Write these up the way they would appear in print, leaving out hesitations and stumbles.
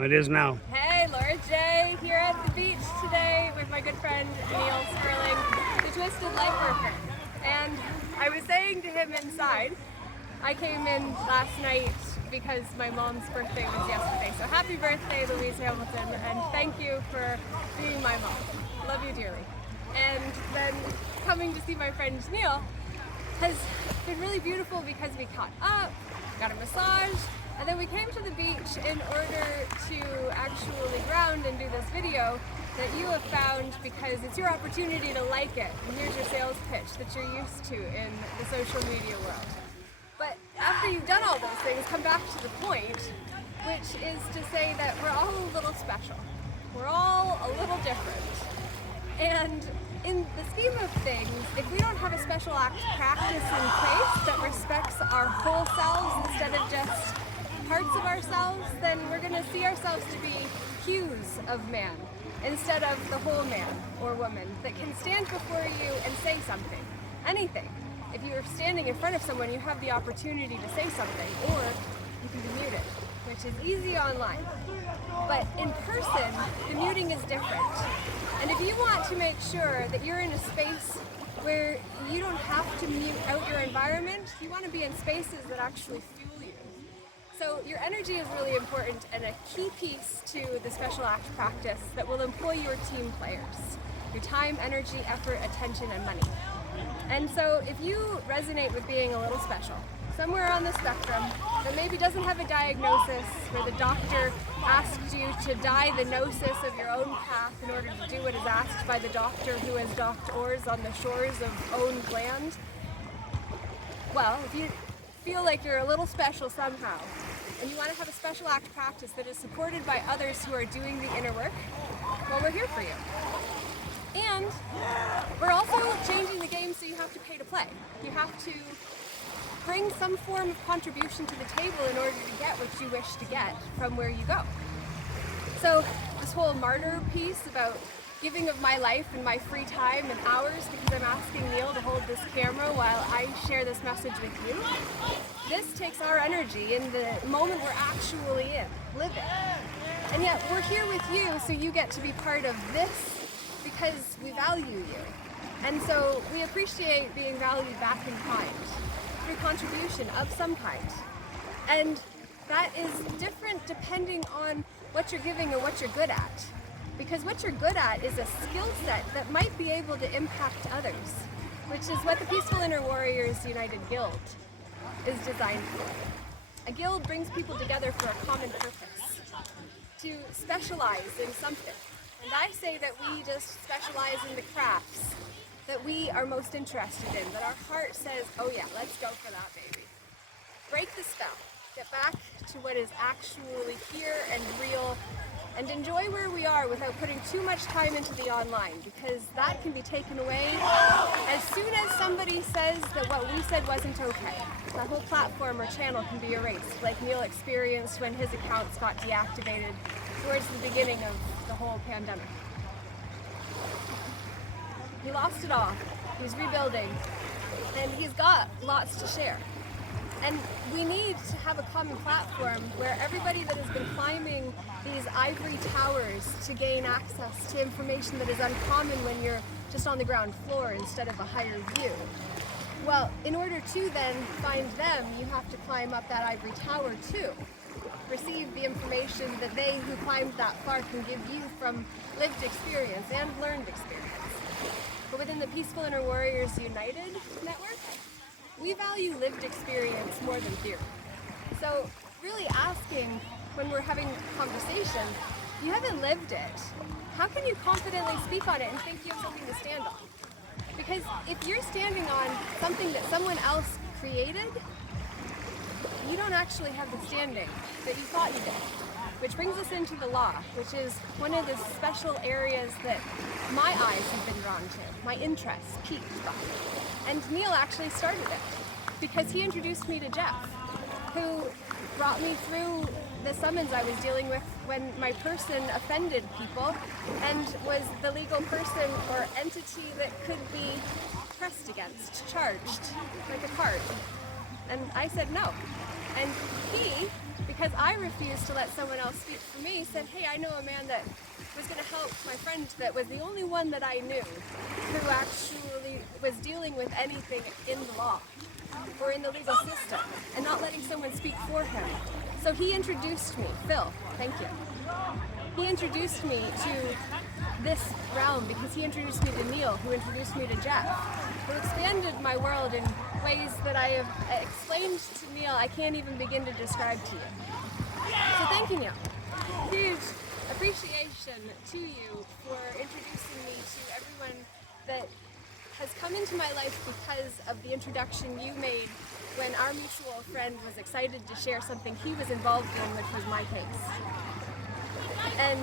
It is now. Hey, Laura J. here at the beach today with my good friend Neil Sperling, the Twisted Lightworker. And I was saying to him inside, I came in last night because my mom's birthday was yesterday. So happy birthday, Louise Hamilton, and thank you for being my mom. Love you dearly. And then coming to see my friend Neil has been really beautiful because we caught up, got a massage, and then we came to the beach in order to actually ground and do this video that you have found because it's your opportunity to like it. And here's your sales pitch that you're used to in the social media world. But after you've done all those things, come back to the point, which is to say that we're all a little special. We're all a little different. And in the scheme of things, if we don't have a special act practice in place that respects our whole selves instead of just parts of ourselves, then we're going to see ourselves to be hues of man instead of the whole man or woman that can stand before you and say something, anything. If you're standing in front of someone, you have the opportunity to say something, or you can be muted, which is easy online. But in person, the muting is different. And if you want to make sure that you're in a space where you don't have to mute out your environment, you want to be in spaces that actually fuel you. So your energy is really important and a key piece to the special act practice that will employ your team players. Your time, energy, effort, attention, and money. And so if you resonate with being a little special, somewhere on the spectrum that maybe doesn't have a diagnosis, where the doctor asked you to die the gnosis of your own path in order to do what is asked by the doctor who has docked oars on the shores of owned land, well, if you feel like you're a little special somehow, and you want to have a special act practice that is supported by others who are doing the inner work, well, we're here for you. And we're also changing the game so you have to pay to play. You have to bring some form of contribution to the table in order to get what you wish to get from where you go. So this whole martyr piece about giving of my life and my free time and hours because I'm asking Neil to hold this camera while I share this message with you, this takes our energy in the moment we're actually in, living. And yet we're here with you so you get to be part of this because we value you. And so we appreciate being valued back in kind through contribution of some kind. And that is different depending on what you're giving or what you're good at. Because what you're good at is a skill set that might be able to impact others, which is what the Peaceful Inner Warriors United Guild is designed for. A guild brings people together for a common purpose, to specialize in something. And I say that we just specialize in the crafts that we are most interested in, that our heart says, oh yeah, let's go for that baby. Break the spell, get back to what is actually here and real, and enjoy where we are without putting too much time into the online, because that can be taken away as soon as somebody says that what we said wasn't okay. That whole platform or channel can be erased, like Neil experienced when his accounts got deactivated towards the beginning of the whole pandemic. He lost it all, he's rebuilding, and he's got lots to share. And we need to have a common platform where everybody that has been climbing these ivory towers to gain access to information that is uncommon when you're just on the ground floor instead of a higher view. Well, in order to then find them, you have to climb up that ivory tower too. Receive the information that they who climbed that far can give you from lived experience and learned experience. But within the Peaceful Inner Warriors United network, we value lived experience more than theory. So really asking when we're having conversation, you haven't lived it. How can you confidently speak on it and think you have something to stand on? Because if you're standing on something that someone else created, you don't actually have the standing that you thought you did. Which brings us into the law, which is one of the special areas that my eyes have been drawn to, my interests piqued by. And Neil actually started it because he introduced me to Jeff, who brought me through the summons I was dealing with when my person offended people and was the legal person or entity that could be pressed against, charged, like a card. And I said no. And he, because I refused to let someone else speak for me, said, hey, I know a man that was going to help my friend that was the only one that I knew who actually was dealing with anything in the law or in the legal system and not letting someone speak for him. So he introduced me, Phil, thank you. He introduced me to this realm because he introduced me to Neil, who introduced me to Jeff, who expanded my world in ways that I have explained to Neil I can't even begin to describe to you. So thank you, Neil. Huge appreciation to you for introducing me to everyone that has come into my life because of the introduction you made when our mutual friend was excited to share something he was involved in, which was my case. And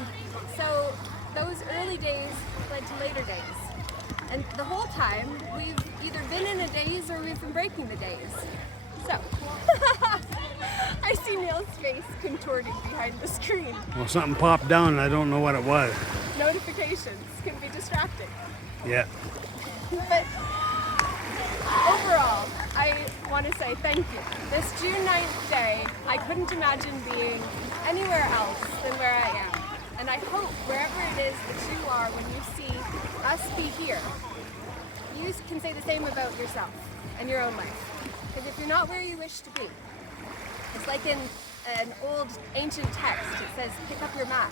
so those early days led to later days. And the whole time, we've either been in a daze or we've been breaking the daze. So, I see Neil's face contorting behind the screen. Well, something popped down and I don't know what it was. Notifications can be distracting. Yeah. But overall, I want to say thank you. This June 9th day, I couldn't imagine being anywhere else than where I am. And I hope wherever it is that you are, when you see us be here, you can say the same about yourself and your own life. Because if you're not where you wish to be, it's like in an old ancient text, it says, pick up your mat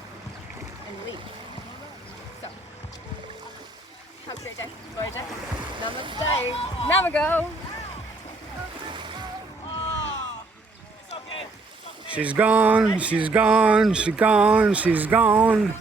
and leave. So, have a great day. Boyja. Namaste. Namago. She's gone, she's gone, she's gone, she's gone.